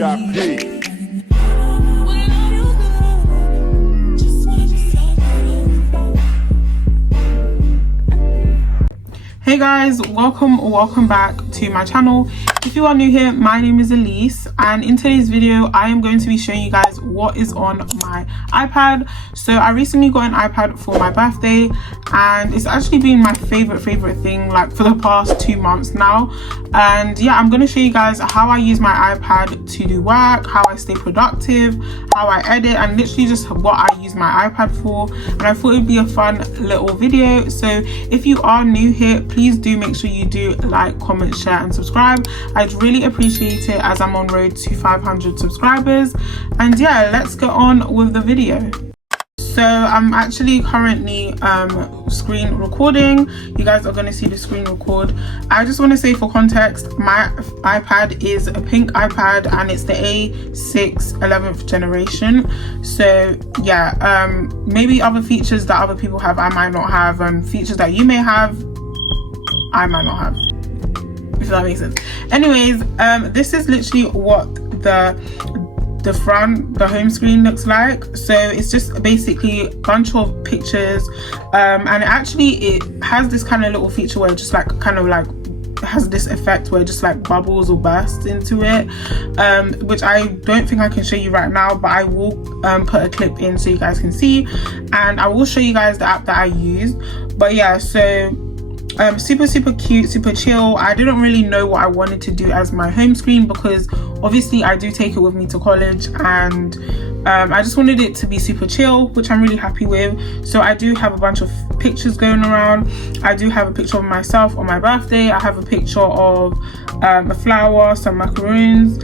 VIP. Hey guys, welcome back to my channel. If you are new here, my name is Elise, and in today's video I am going to be showing you guys what is on my iPad. So I recently got an iPad for my birthday, and it's actually been my favorite thing like for the past 2 months now. And yeah, I'm going to show you guys how I use my iPad to do work, how I stay productive, how I edit, and literally just what I use my iPad for. And I thought it'd be a fun little video. So if you are new here, please do make sure you do like, comment, share and subscribe. I'd really appreciate it, as I'm on road to 500 subscribers. And yeah, let's get on with the video. So I'm actually currently screen recording. You guys are going to see the screen record. I just want to say, for context, my iPad is a pink iPad and it's the A6 11th generation. So yeah, maybe other features that other people have I might not have, and features that you may have I might not have, if that makes sense. Anyways, this is literally what the home screen looks like. So it's just basically a bunch of pictures, and it has this kind of little feature where it just like has this effect where it just like bubbles or bursts into it, which I don't think I can show you right now, but I will put a clip in so you guys can see, and I will show you guys the app that I use. But yeah, so super cute, super chill. I didn't really know what I wanted to do as my home screen, because obviously I do take it with me to college, and I just wanted it to be super chill, which I'm really happy with. So I do have a bunch of pictures going around. I do have a picture of myself on my birthday. I have a picture of a flower, some macaroons,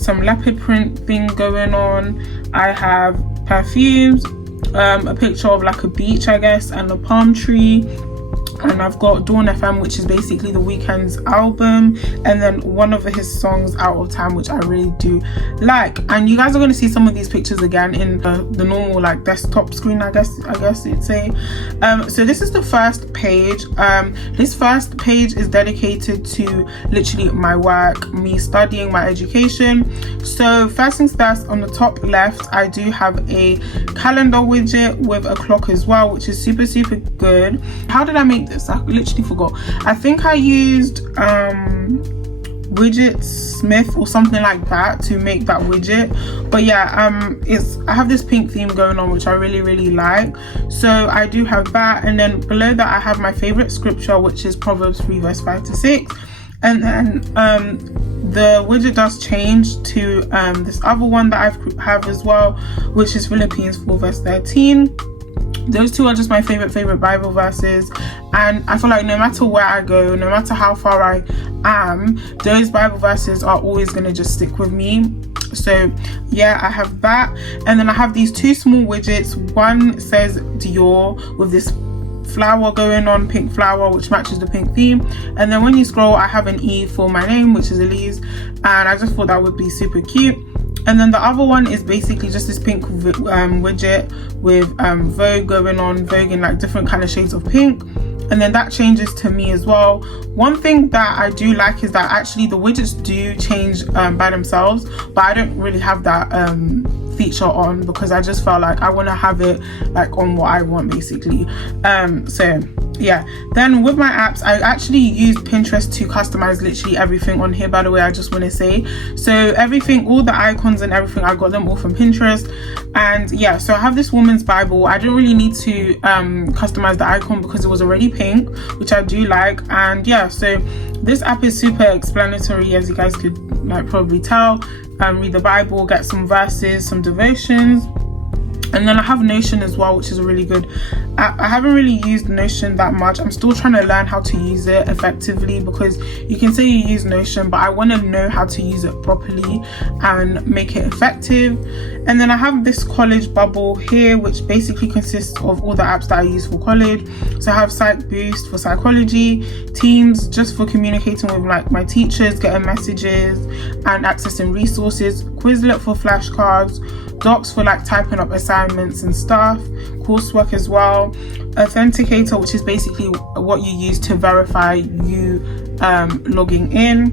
some leopard print thing going on. I have perfumes, a picture of like a beach, I guess, and a palm tree. And I've got Dawn FM, which is basically The Weeknd's album, and then one of his songs, Out of Time, which I really do like. And you guys are going to see some of these pictures again in the normal like desktop screen, I guess you'd say. So this is the first page. This first page is dedicated to literally my work, me studying, my education. So first things first, on the top left I do have a calendar widget with a clock as well, which is super good. How did I make this? I literally forgot. I think I used widget Smith or something like that to make that widget. But yeah, I have this pink theme going on, which I really like. So I do have that, and then below that I have my favorite scripture, which is Proverbs 3 verse 5 to 6. And then the widget does change to this other one that I have as well, which is Philippians 4 verse 13. Those two are just my favorite Bible verses, and I feel like no matter where I go, no matter how far I am, those Bible verses are always going to just stick with me. So yeah, I have that. And then I have these two small widgets. One says Dior with this flower going on, pink flower, which matches the pink theme. And then when you scroll, I have an E for my name, which is Elise, and I just thought that would be super cute. And then the other one is basically just this pink widget with Vogue going on, Vogue in like different kind of shades of pink. And then that changes to me as well. One thing that I do like is that actually the widgets do change by themselves, but I don't really have that feature on, because I just felt like I want to have it like on what I want basically. So yeah, then with my apps, I actually use Pinterest to customize literally everything on here, by the way, I just want to say. So everything, all the icons and everything, I got them all from Pinterest. And yeah, so I have this woman's Bible. I didn't really need to customize the icon because it was already pink, which I do like. And yeah, so this app is super explanatory, as you guys could like probably tell. Read the Bible, get some verses, some devotions. And then I have Notion as well, which is a really good app. I haven't really used Notion that much. I'm still trying to learn how to use it effectively, because you can say you use Notion, but I want to know how to use it properly and make it effective. And then I have this college bubble here, which basically consists of all the apps that I use for college. So I have Psych Boost for psychology, Teams just for communicating with like my teachers, getting messages and accessing resources, Quizlet for flashcards, Docs for like typing up assignments and stuff, coursework as well, Authenticator, which is basically what you use to verify you logging in,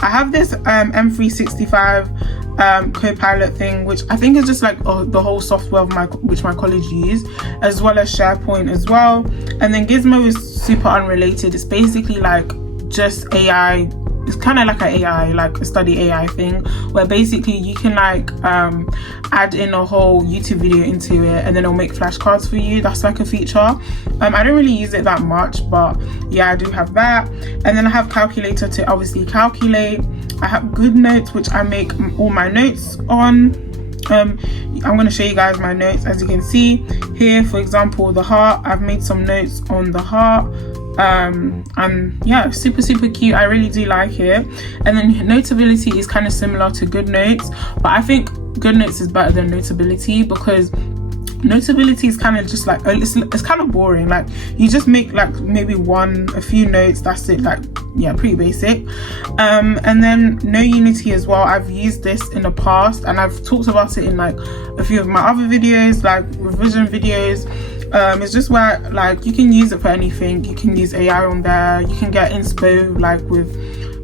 I have this M365 Copilot thing, which I think is just like the whole software of which my college use, as well as SharePoint as well. And then Gizmo is super unrelated. It's basically like just AI. It's kind of like an AI, like a study AI thing, where basically you can like add in a whole YouTube video into it, and then it'll make flashcards for you. That's like a feature. I don't really use it that much, but yeah, I do have that. And then I have Calculator to obviously calculate. I have GoodNotes, which I make all my notes on. I'm going to show you guys my notes. As you can see here, for example, the heart, I've made some notes on the heart. And yeah, super cute. I really do like it. And then Notability is kind of similar to GoodNotes, but I think GoodNotes is better than Notability, because Notability is kind of just like it's kind of boring. Like you just make like maybe a few notes, that's it. Like yeah, pretty basic. And then No Unity as well. I've used this in the past, and I've talked about it in like a few of my other videos, like revision videos. It's just where like you can use it for anything. You can use AI on there, you can get inspo like with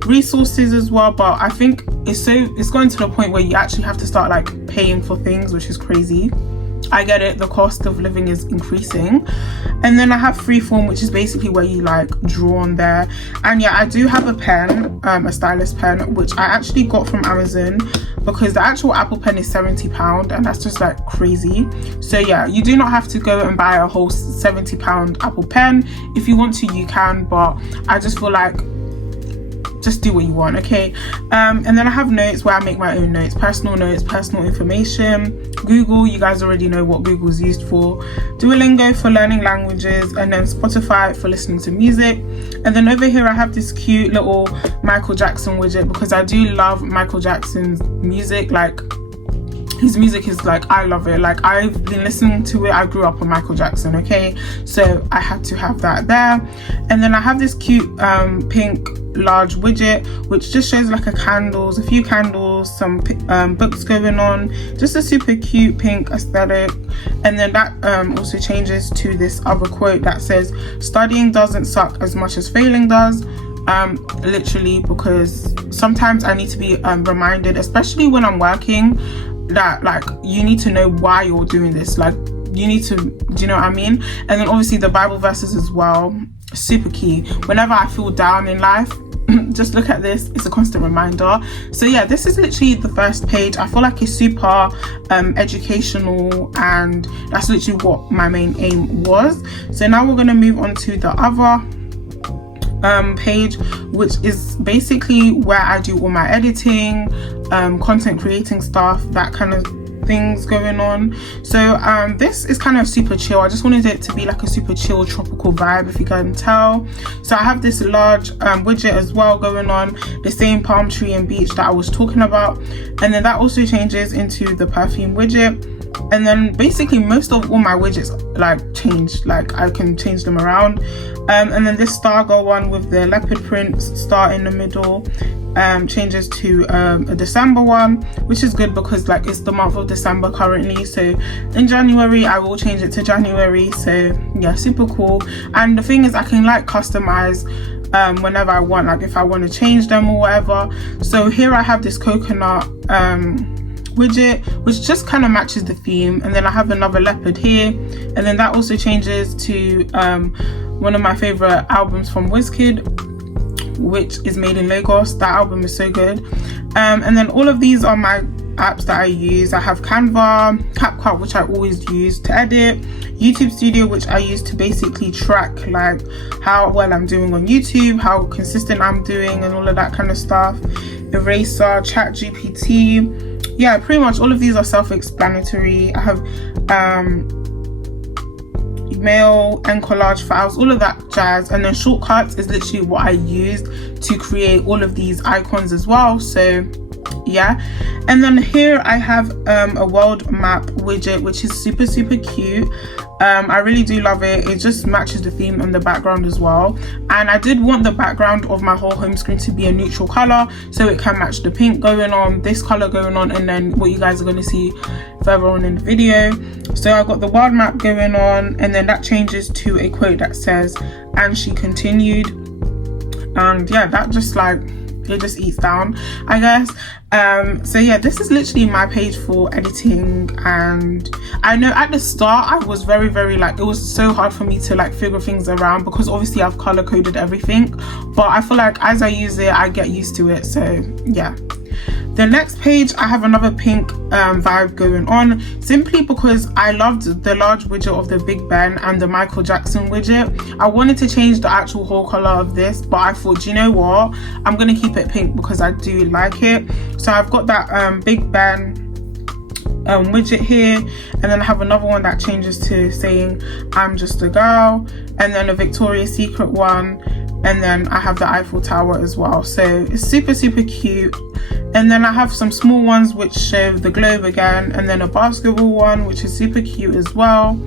resources as well, but I think it's going to the point where you actually have to start like paying for things, which is crazy. I get it, the cost of living is increasing. And then I have Freeform, which is basically where you like draw on there. And yeah, I do have a pen, a stylus pen, which I actually got from Amazon, because the actual Apple pen is £70, and that's just like crazy. So yeah, you do not have to go and buy a whole £70 Apple pen. If you want to, you can, but I just feel like just do what you want, okay? And then I have Notes, where I make my own notes, personal information. Google, you guys already know what Google is used for. Duolingo for learning languages, and then Spotify for listening to music. And then over here I have this cute little Michael Jackson widget, because I do love Michael Jackson's music. Like his music is like, I love it. Like I've been listening to it, I grew up on Michael Jackson, okay? So I had to have that there. And then I have this cute pink large widget, which just shows like a few candles, some books going on, just a super cute pink aesthetic. And then that also changes to this other quote that says, studying doesn't suck as much as failing does. Literally, because sometimes I need to be reminded, especially when I'm working, that like you need to know why you're doing this. Like you need to, do you know what I mean? And then obviously the Bible verses as well, super key. Whenever I feel down in life, just look at this. It's a constant reminder. So yeah, this is literally the first page. I feel like it's super educational, and that's literally what my main aim was. So now we're going to move on to the other page, which is basically where I do all my editing, content creating stuff, that kind of things going on. So this is kind of super chill. I just wanted it to be like a super chill tropical vibe, if you can tell. So I have this large widget as well going on, the same palm tree and beach that I was talking about. And then that also changes into the perfume widget. And then basically most of all my widgets like change, like I can change them around. And then this Stargirl one with the leopard print star in the middle changes to a December one, which is good because like it's the month of December currently. So in January I will change it to January. So yeah, super cool. And the thing is, I can like customize whenever I want, like if I want to change them or whatever. So here I have this coconut widget, which just kind of matches the theme. And then I have another leopard here, and then that also changes to one of my favorite albums from Wizkid, which is Made in Lagos. That album is so good. And then all of these are my apps that I use. I have Canva, Capcut, which I always use to edit, YouTube Studio, which I use to basically track like how well I'm doing on YouTube, how consistent I'm doing, and all of that kind of stuff. Eraser, ChatGPT. Yeah, pretty much all of these are self-explanatory. I have email and collage files, all of that jazz. And then shortcuts is literally what I used to create all of these icons as well. So yeah. And then here I have a world map widget, which is super cute. I really do love it. It just matches the theme and the background as well. And I did want the background of my whole home screen to be a neutral color, so it can match the pink going on, this color going on, and then what you guys are going to see further on in the video. So I got the world map going on, and then that changes to a quote that says, "And she continued." And yeah, that just like it just eats down, I guess. So yeah, this is literally my page for editing. And I know at the start I was very like, it was so hard for me to like figure things around, because obviously I've color coded everything, but I feel like as I use it I get used to it. So yeah. The next page, I have another pink vibe going on, simply because I loved the large widget of the Big Ben and the Michael Jackson widget. I wanted to change the actual whole color of this, but I thought, do you know what, I'm gonna keep it pink because I do like it. So I've got that Big Ben widget here, and then I have another one that changes to saying I'm just a girl, and then a Victoria's Secret one, and then I have the Eiffel Tower as well. So it's super cute. And then I have some small ones which show the globe again, and then a basketball one which is super cute as well.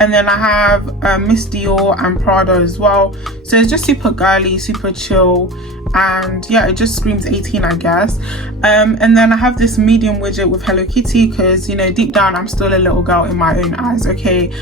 And then I have Miss Dior and Prada as well. So it's just super girly, super chill, and yeah, it just screams 18, I guess. And then I have this medium widget with Hello Kitty, because, you know, deep down I'm still a little girl in my own eyes, okay?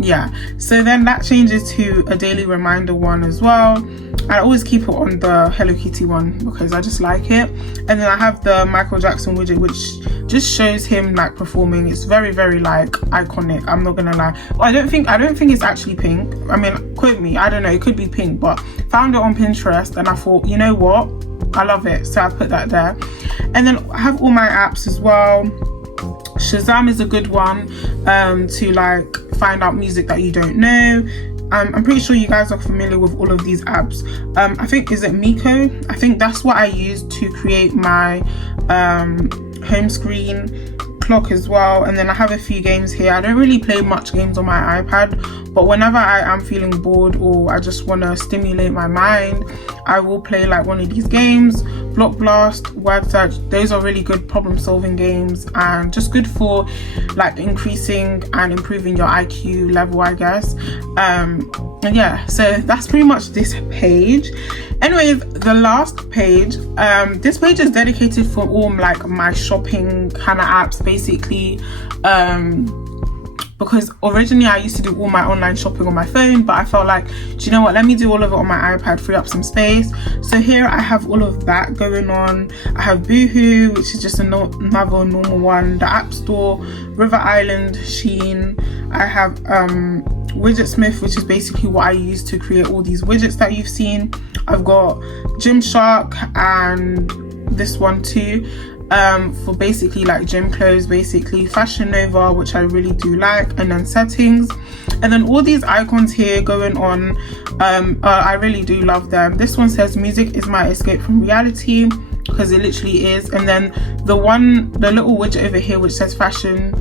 Yeah, so then that changes to a daily reminder one as well. I always keep it on the Hello Kitty one because I just like it. And then I have the Michael Jackson widget, which just shows him like performing. It's very like iconic, I'm not gonna lie. I don't think it's actually pink. I mean, quote me, I don't know, it could be pink, but found it on Pinterest and I thought, you know what, I love it, so I put that there. And then I have all my apps as well. Shazam is a good one to like find out music that you don't know. I'm pretty sure you guys are familiar with all of these apps. I think, is it Miko? I think that's what I use to create my home screen clock as well. And then I have a few games here. I don't really play much games on my iPad, but whenever I am feeling bored or I just want to stimulate my mind, I will play like one of these games. Block Blast, Word Search, those are really good problem solving games and just good for like increasing and improving your IQ level, I guess. And yeah, so that's pretty much this page. Anyways, the last page, this page is dedicated for all like my shopping kind of apps basically, because originally I used to do all my online shopping on my phone, but I felt like, do you know what, let me do all of it on my iPad, free up some space. So here I have all of that going on. I have Boohoo, which is just another normal one, the App Store, River Island, Shein. I have Widgetsmith, which is basically what I use to create all these widgets that you've seen. I've got Gymshark and this one too, for basically like gym clothes, basically Fashion Nova, which I really do like, and then settings. And then all these icons here going on, I really do love them. This one says music is my escape from reality, because it literally is. And then the little widget over here which says fashion,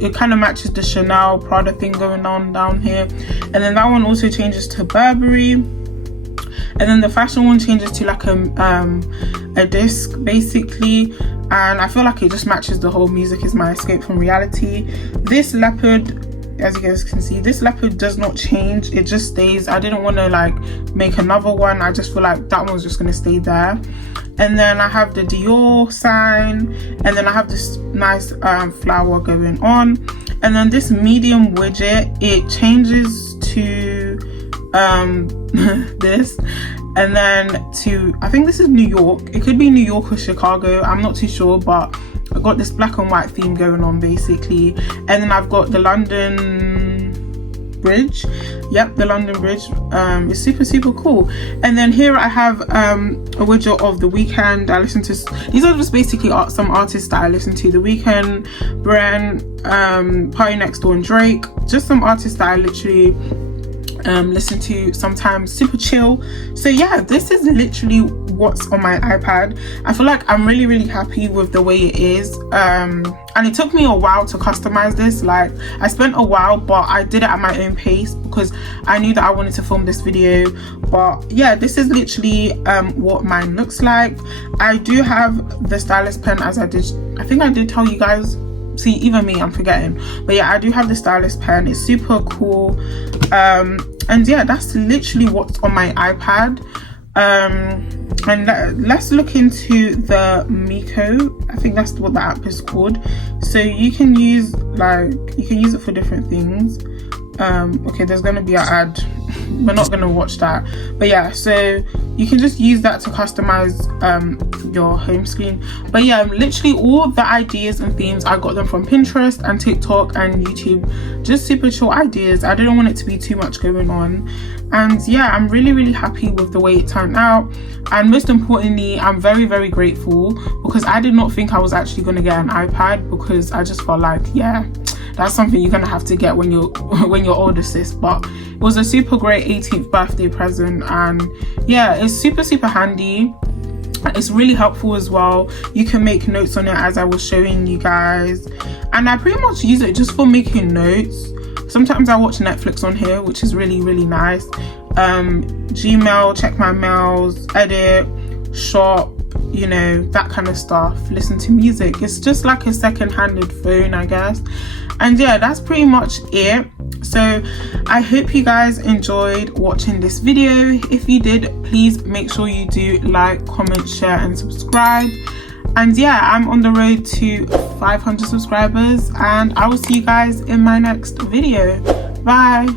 it kind of matches the Chanel Prada thing going on down here. And then that one also changes to Burberry. And then the fashion one changes to like a disc basically, and I feel like it just matches the whole music is my escape from reality. This leopard, as you guys can see, this leopard does not change, it just stays. I didn't want to like make another one, I just feel like that one's just going to stay there. And then I have the Dior sign, and then I have this nice flower going on. And then this medium widget, it changes to this, and then to, I think this is New York, it could be New York or Chicago, I'm not too sure, but I got this black and white theme going on basically. And then I've got the London Bridge, yep, the London Bridge. It's super cool. And then here I have a widget of The Weeknd. I listen to, these are just basically some artists that I listen to: The Weeknd, Bren, Party Next Door, and Drake. Just some artists that I literally listen to sometimes, super chill. So yeah, this is literally what's on my iPad. I feel like I'm really happy with the way it is, and it took me a while to customize this. Like, I spent a while, but I did it at my own pace because I knew that I wanted to film this video. But yeah, this is literally what mine looks like. I do have the stylus pen, as I think I did tell you guys. See, even me, I'm forgetting. But yeah, I do have the stylus pen. It's super cool. And yeah, that's literally what's on my iPad. And let's look into the Miko. I think that's what the app is called. So you can use it for different things. Okay, there's gonna be an ad. We're not gonna watch that, but yeah, so you can just use that to customize your home screen. But yeah, literally all the ideas and themes, I got them from Pinterest and TikTok and YouTube. Just super chill ideas. I didn't want it to be too much going on, and yeah, I'm really happy with the way it turned out. And most importantly, I'm very grateful, because I did not think I was actually going to get an iPad, because I just felt like, yeah, that's something you're gonna have to get when you're older, sis. But it was a super great 18th birthday present, and yeah, it's super handy. It's really helpful as well. You can make notes on it, as I was showing you guys, and I pretty much use it just for making notes. Sometimes I watch Netflix on here, which is really nice. Gmail, check my mails, edit, shop, you know, that kind of stuff. Listen to music. It's just like a second-handed phone, I guess. And yeah, that's pretty much it. So I hope you guys enjoyed watching this video. If you did, please make sure you do like, comment, share and subscribe. And yeah, I'm on the road to 500 subscribers, and I will see you guys in my next video. Bye.